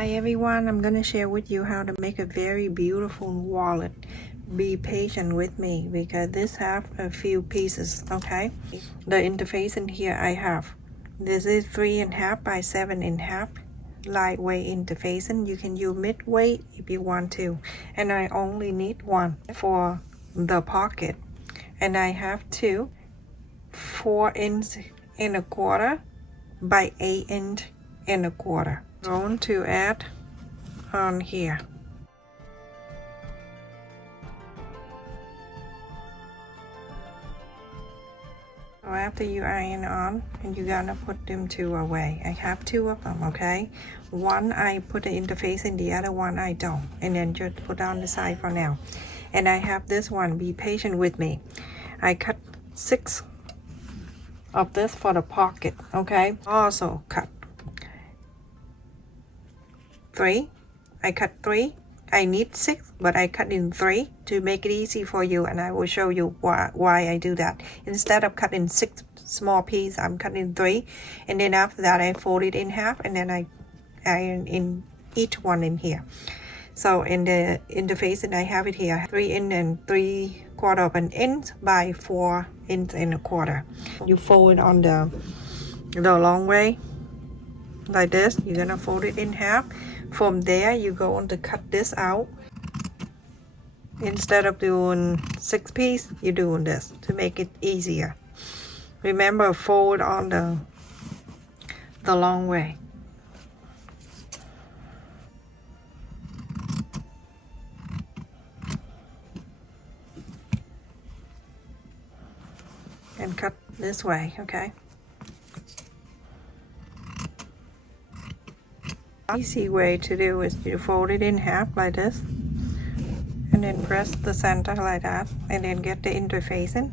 Hi everyone, I'm going to share with you how to make a very beautiful wallet. Be patient with me because this have a few pieces, okay? The interface in here I have. This is 3.5 by 7.5 lightweight interface, and you can use midweight if you want to. And I only need one for the pocket. And I have two 4.25 by 8.25. Going to add on here. So after you iron on, and you're gonna put them two away. I have two of them, okay? One I put the interface in, the other one I don't. And then just put on the side for now. And I have this one, be patient with me. I cut 6 of this for the pocket, okay? Also cut 3. I cut 3. I need 6, but I cut in 3 to make it easy for you, and I will show you why I do that. Instead of cutting 6 small pieces, I'm cutting 3, and then after that I fold it in half, and then I iron in each one in here. So in the interface, and I have it here, 3.75 of an inch by 4.25 inches. You fold it on the long way like this. You're gonna fold it in half. From there you're going to cut this out. Instead of doing 6 pieces, you're doing this to make it easier. Remember, fold on the long way. And cut this way, okay? Easy way to do is you fold it in half like this, and then press the center like that, and then get the interface in.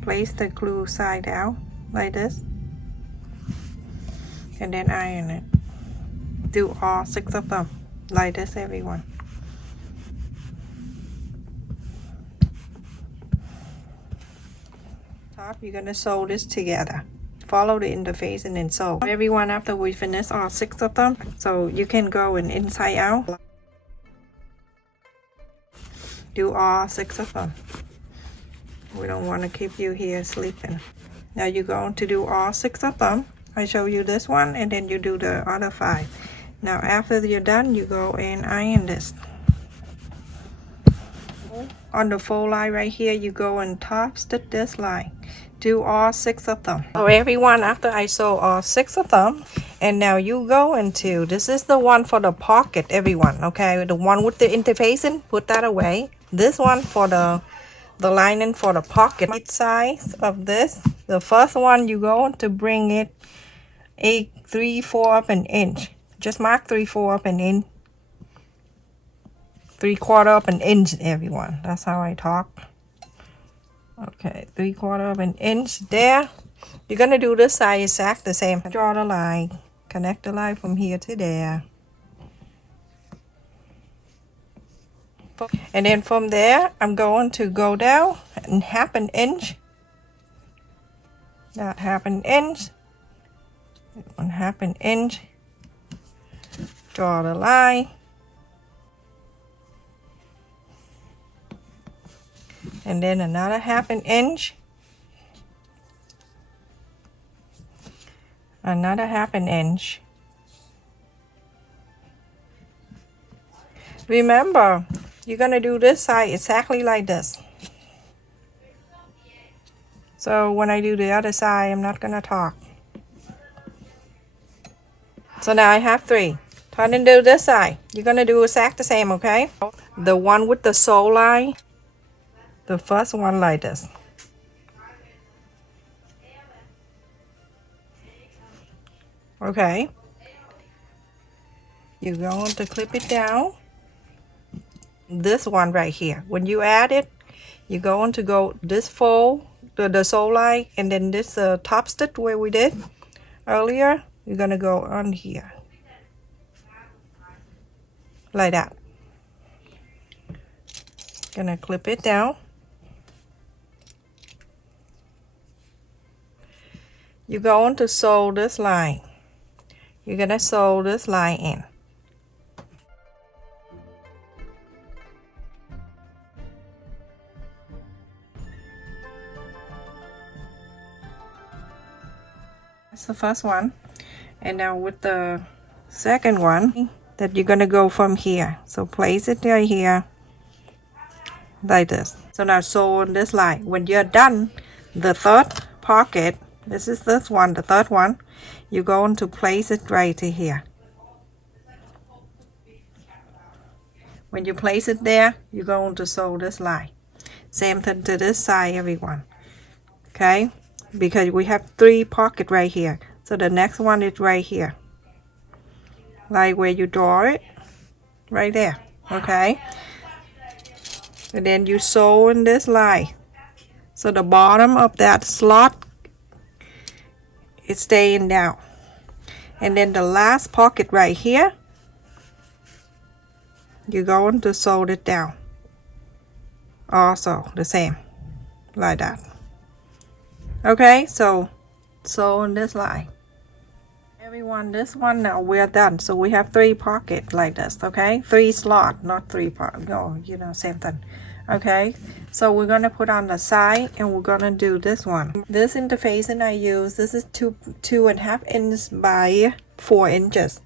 Place the glue side down like this, and then iron it. Do all 6 of them like this, everyone. Top, you're gonna sew this together. Follow the interface and then sew. Everyone, after we finish all 6 of them, so you can go in inside out. Do all 6 of them. We don't want to keep you here sleeping. Now you're going to do all 6 of them. I show you this one, and then you do the other 5. Now after you're done, you go and iron this. On the fold line right here, you go and top stitch this line. Do all 6 of them. So everyone, after I sew all 6 of them, and now you go into, this is the one for the pocket, everyone, okay? The one with the interfacing, put that away. This one for the lining for the pocket. Each size of this, the first one, you go to bring it 3/4 of an inch. Just mark 3/4 of an inch. 3/4 of an inch, everyone. That's how I talk. Okay, 3/4 of an inch there. You're gonna do this side exact the same. Draw the line, connect the line from here to there, and then from there I'm going to go down and 1/2 inch. Not 1/2 inch. 1/2 inch. Draw the line. And then another 1/2 inch, another 1/2 inch. Remember, you're gonna do this side exactly like this. So when I do the other side, I'm not gonna talk. So now I have 3. Turn and do this side. You're gonna do exact the same, okay? The one with the sole line, the first one like this. Okay. You're going to clip it down. This one right here. When you add it, you're going to go this fold, the sole line, and then this top stitch where we did earlier. You're gonna go on here. Like that. Gonna clip it down. You're going to sew this line. You're gonna sew this line in. the first one. And now with the second one, that you're gonna go from here. So place it right here, like this. So now sew on this line. When you're done, the third pocket, this is this one, the third one, you're going to place it right here. When you place it there, you're going to sew this line. Same thing to this side, everyone. Okay, because we have 3 pockets right here. So the next one is right here, like where you draw it, right there. Okay, and then you sew in this line. So the bottom of that slot is staying down. And then the last pocket right here, you're going to sew it down. Also the same, like that. Okay, so sew on this line. Everyone, this one now we're done. So we have 3 pockets like this, okay? 3 slots, not 3 pockets. No, you know, same thing. Okay, so we're gonna put on the side and we're gonna do this one. This interfacing I use, this is 2.5 inches by 4 inches.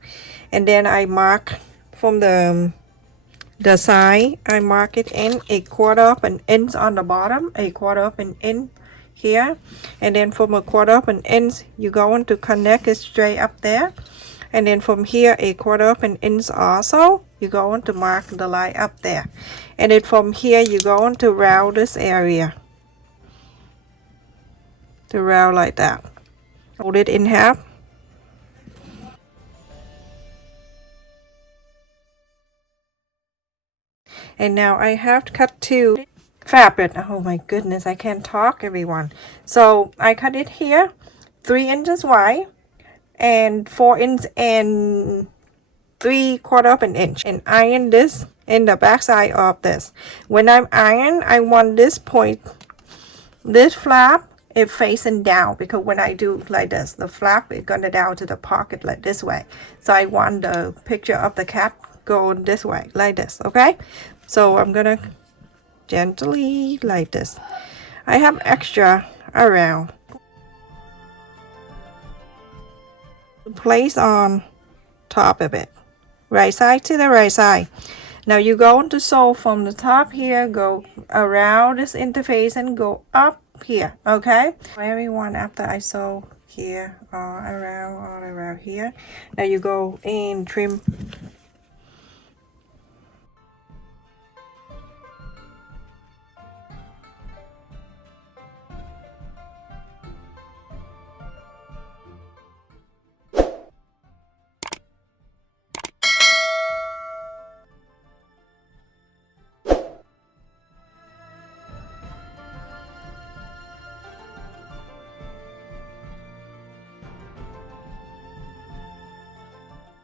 And then I mark from the side, I mark it in 1/4 of an inch on the bottom, 1/4 of an inch here, and then from 1/4 of an inch you're going to connect it straight up there, and then from here 1/4 of an inch also you're going to mark the line up there, and then from here you're going to round this area, to round like that. Fold it in half. And now I have to cut 2 fabric. Oh my goodness, I can't talk, everyone. So I cut it here 3 inches wide and 4 inches and 3/4 of an inch, and iron this in the back side of this. When I'm iron, I want this point, this flap is facing down, because when I do like this, the flap is gonna down to the pocket like this way. So I want the picture of the cat going this way, like this. Okay, so I'm gonna gently like this. I have extra around. Place on top of it, right side to the right side. Now you're going to sew from the top here, go around this interface and go up here. Okay, everyone, after I sew here all around here, now you go in trim.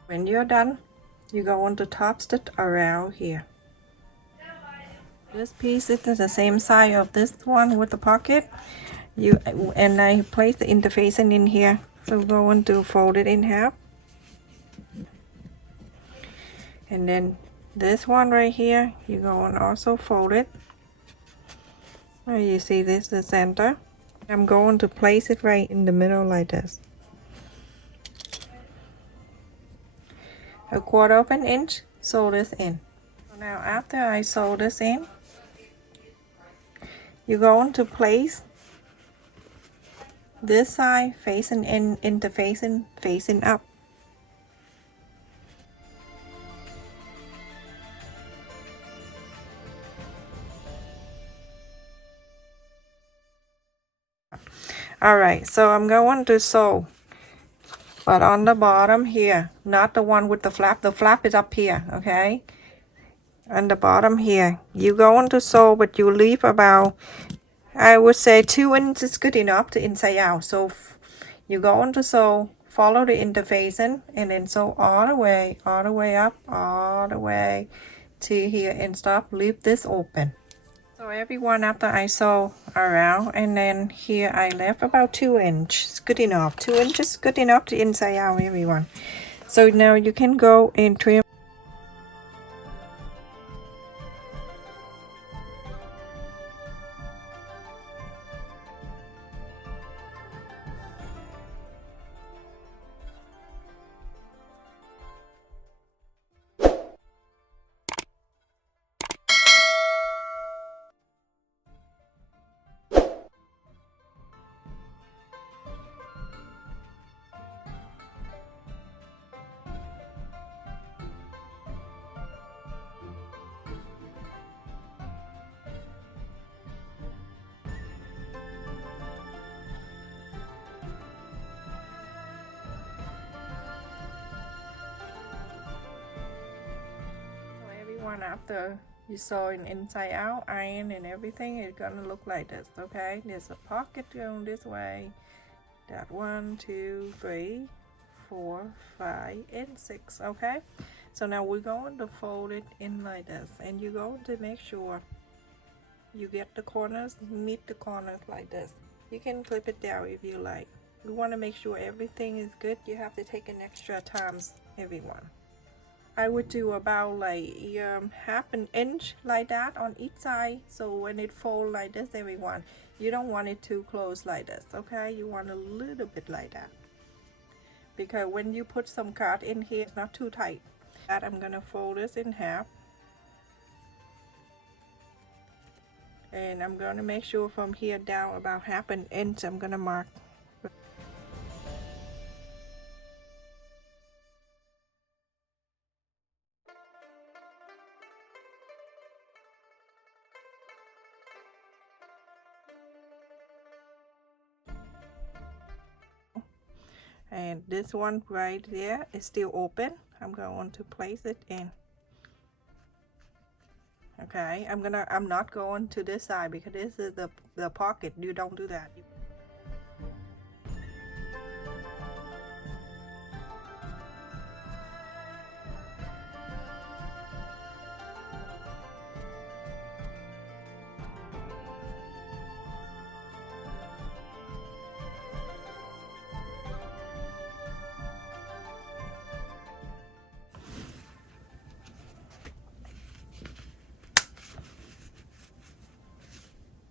When you're done, you go on to top stitch around here. This piece is the same size of this one with the pocket. And I place the interfacing in here. So go on to fold it in half. And then this one right here, you go and also fold it. Now you see this, the center. I'm going to place it right in the middle like this. 1/4 of an inch, sew this in. So now after I sew this in, you're going to place this side facing in, interfacing facing up. Alright, so I'm going to sew, but on the bottom here, not the one with the flap. The flap is up here, okay? On the bottom here, you're going to sew, but you leave about, I would say 2 inches is good enough to inside out. So you're going to sew, follow the interfacing, and then sew all the way up, all the way to here, and stop. Leave this open. So everyone, after I sew around, and then here I left about 2 inches, good enough. 2 inches good enough to inside out, everyone. So now you can go and trim. Everyone, after you sew in inside out, iron and everything, it's gonna look like this. Okay, there's a pocket going this way. That 1, 2, 3, 4, 5, and 6. Okay, so now we're going to fold it in like this, and you're going to make sure you get the corners, meet the corners like this. You can clip it down if you like. We want to make sure everything is good. You have to take an extra times, everyone. I would do about like half an inch like that on each side, so when it folds like this, everyone, you don't want it too close like this. Okay, you want a little bit like that, because when you put some card in here, it's not too tight. That I'm gonna fold this in half, and I'm gonna make sure from here down about half an inch I'm gonna mark. And this one right there is still open. I'm going to place it in. Okay, I'm not going to this side because this is the pocket. You don't do that.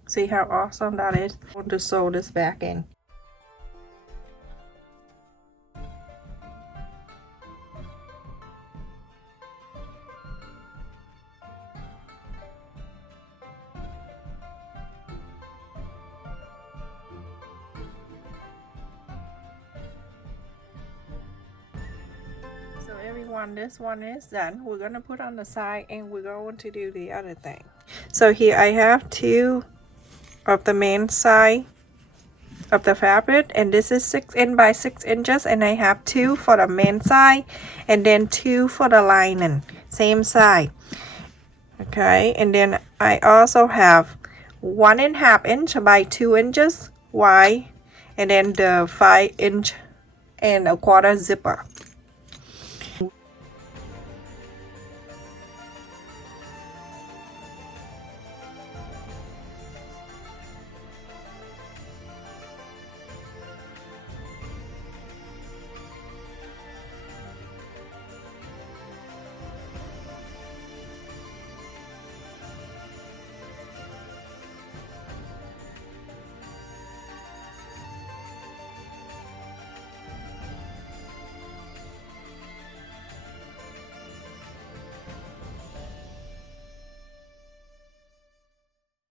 See how awesome that is? I want to sew this back in. So everyone, this one is done. We're gonna put on the side and we're going to do the other thing. So here I have two of the main side of the fabric, and this is 6 in by 6 inches, and I have 2 for the main side and then 2 for the lining, same side. Okay, and then I also have 1.5 inch by 2 inches wide, and then the 5 inch and a quarter zipper.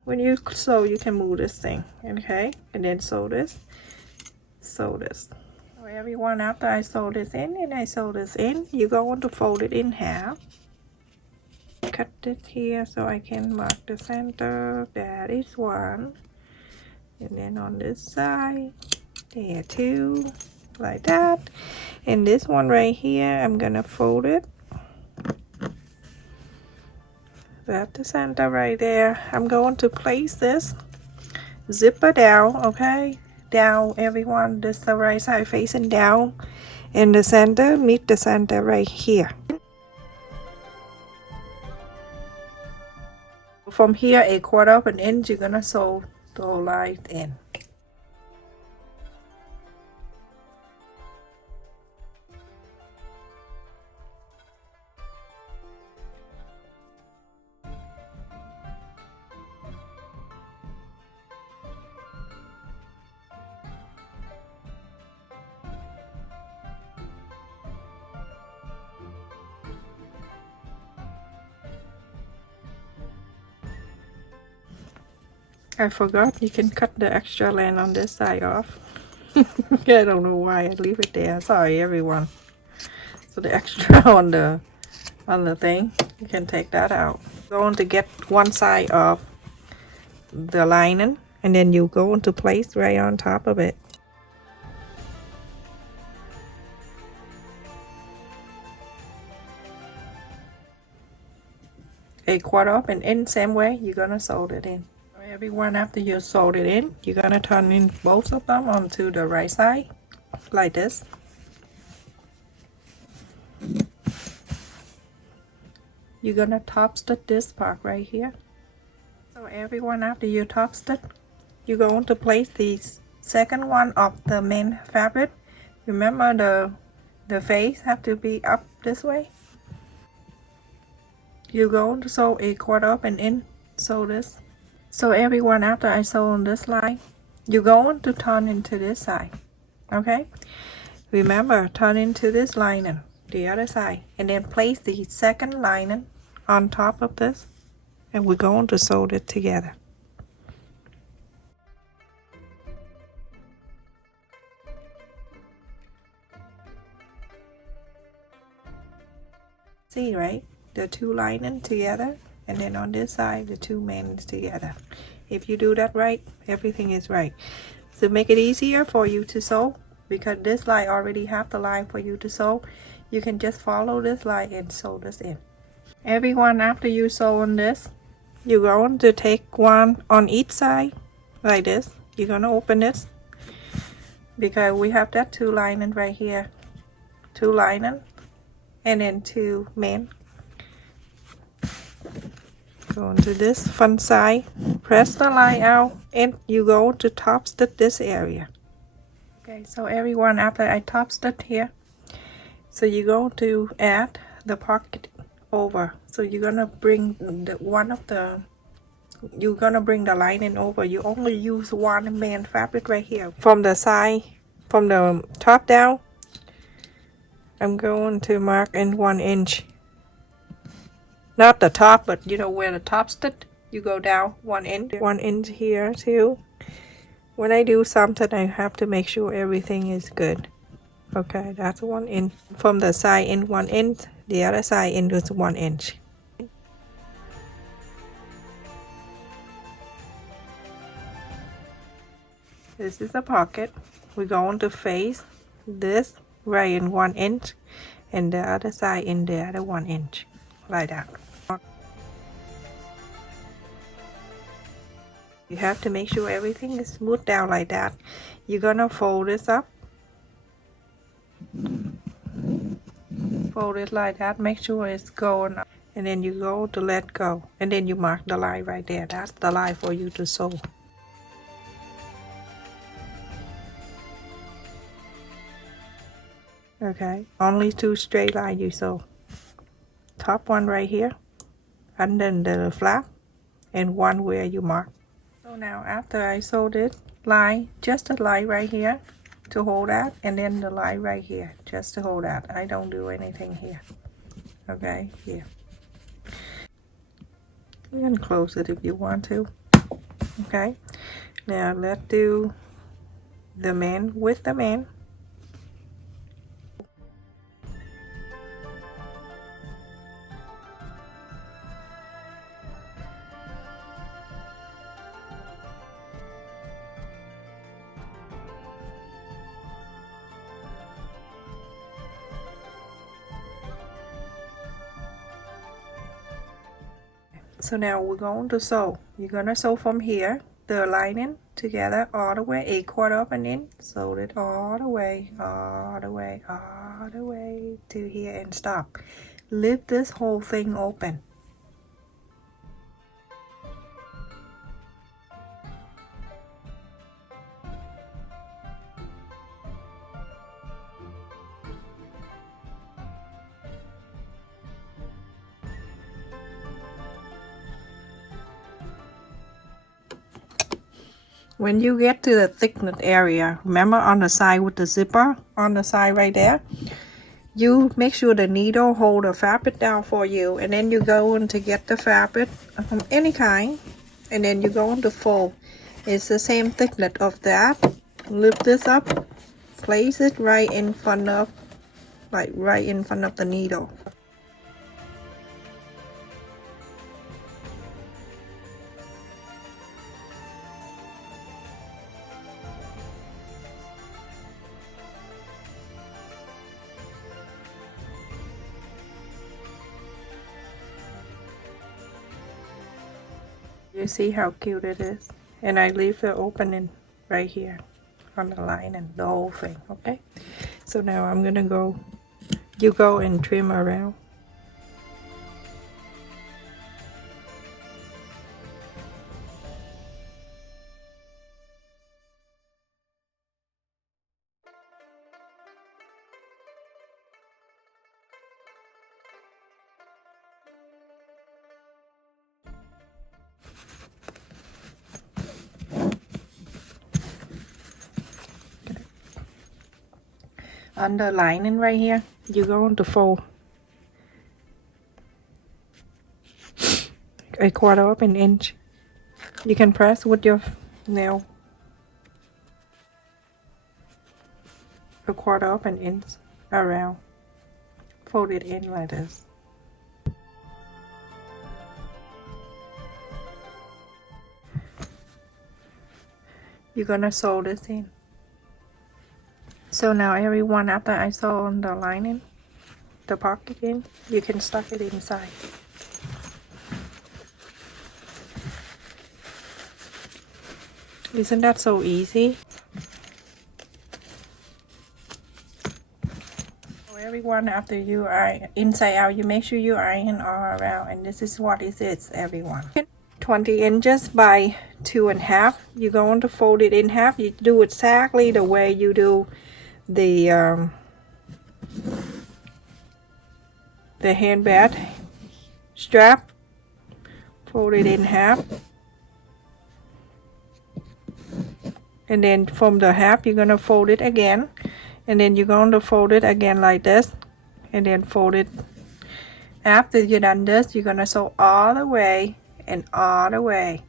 When you sew, you can move this thing, okay, and then sew this. So everyone, after I sew this in and I sew this in, you're going to fold it in half. Cut it here so I can mark the center. That is one, and then on this side there 2, like that. And this one right here, I'm gonna fold it. That's the center right there. I'm going to place this zipper down, okay, down, everyone. This is the right side facing down, and the center, meet the center right here. From here, 1/4 of an inch, you're gonna sew the whole line in. I forgot you can cut the extra length on this side off. I don't know why I leave it there. Sorry everyone. So the extra on the thing, you can take that out. Going to get one side of the lining, and then you go into place right on top of it. 1/4 of an inch same way you're gonna sew it in. Every one after you sew it in, you're gonna turn in both of them onto the right side like this. You're gonna top stitch this part right here. So every one after you top stitch, you're going to place the second one of the main fabric. Remember the face have to be up this way. You're going to sew 1/4 of an inch, sew this. So every one after I sew on this line, you're going to turn into this side, okay? Remember, turn into this lining, the other side, and then place the second lining on top of this, and we're going to sew it together. See, right? The two lining together, and then on this side, the two mains together. If you do that right, everything is right. To make it easier for you to sew, because this line already have the line for you to sew, you can just follow this line and sew this in. Every one after you sew on this, you're going to take one on each side like this. You're going to open this because we have that two lining right here, two lining, and then two main. Go into this front side, press the line out, and you go to top stitch this area. Okay, so every one after I top stitch here, so you go to add the pocket over. So you're gonna bring you're gonna bring the lining over. You only use one main fabric right here. From the side, from the top down, I'm going to mark in 1 inch. Not the top, but you know where the top stitch, you go down 1 inch. 1 inch here too. When I do something, I have to make sure everything is good. Okay, that's 1 inch. From the side in 1 inch, the other side in just 1 inch. This is the pocket. We're going to face this right in 1 inch and the other side in the other 1 inch, like that. You have to make sure everything is smoothed down like that. You're gonna fold this up. Fold it like that, make sure it's going up. And then you go to let go. And then you mark the line right there. That's the line for you to sew. Okay, only 2 straight lines you sew. Top one right here, and then the flap, and one where you mark. So now after I sew this line, just a line right here to hold that, and then the line right here just to hold that. I don't do anything here. Okay, here. You can close it if you want to. Okay, now let's do the man with the man. So now we're going to sew. You're gonna sew from here, the lining together all the way 1/4 of an inch. Sew it all the way, all the way, all the way to here and stop. Lift this whole thing open. When you get to the thickness area, remember on the side with the zipper, on the side right there, you make sure the needle hold the fabric down for you, and then you go in to get the fabric from any kind, and then you go into fold. It's the same thickness of that. Lift this up, place it right in front of, like right in front of the needle. You see how cute it is? And I leave the opening right here on the line and the whole thing, okay? So now I'm gonna go, you go and trim around. Under lining right here, you're going to fold a quarter of an inch. You can press with your nail a quarter of an inch around. Fold it in like this. You're gonna sew this in. So now everyone, after I sew on the lining, the pocket in, you can stuff it inside. Isn't that so easy? So everyone, after you iron inside out, you make sure you iron all around, and this is what it is, everyone. 20 inches by 2.5. You're going to fold it in half. You do exactly the way you do the handbag strap. Fold it in half, and then from the half you're gonna fold it again, and then you're going to fold it again like this, and then fold it. After you're done this, you're gonna sew all the way and all the way.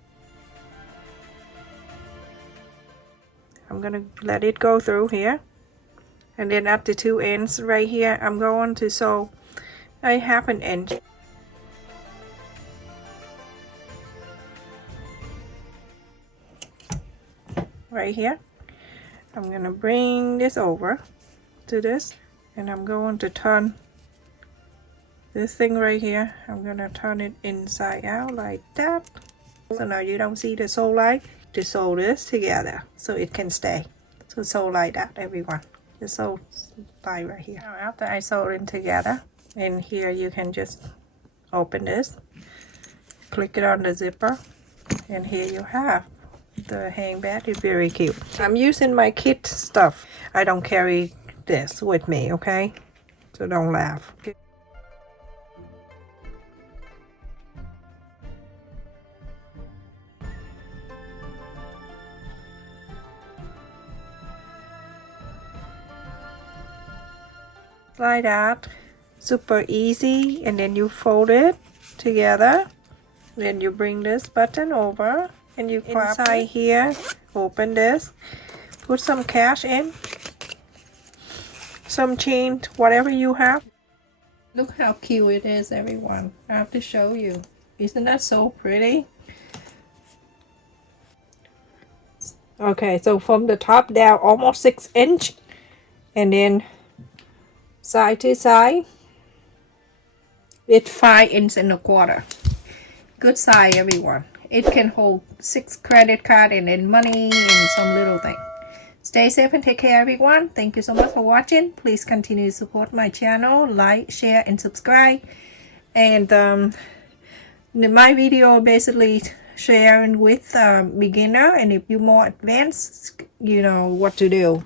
I'm gonna let it go through here, and then at the two ends right here, I'm going to sew a 1/2 inch. Right here, I'm gonna bring this over to this, and I'm going to turn this thing right here. I'm gonna turn it inside out like that. So now you don't see the sew line. To sew this together so it can stay. So sew like that, everyone. Just sew like right here. Now after I sew it together, and here you can just open this, click it on the zipper, and here you have the handbag. Is very cute. I'm using my kit stuff. I don't carry this with me, okay? So don't laugh. Like that, super easy. And then you fold it together, then you bring this button over, and you inside here, open this, put some cash in, some change, whatever you have. Look how cute it is, everyone. I have to show you. Isn't that so pretty? Okay, so from the top down, almost 6 inch, and then side to side, it's 5 1/4 inches. Good size, everyone. It can hold 6 credit card and then money and some little thing. Stay safe and take care, everyone. Thank you so much for watching. Please continue to support my channel, like, share, and subscribe. And my video basically sharing with beginner, and if you're more advanced, you know what to do.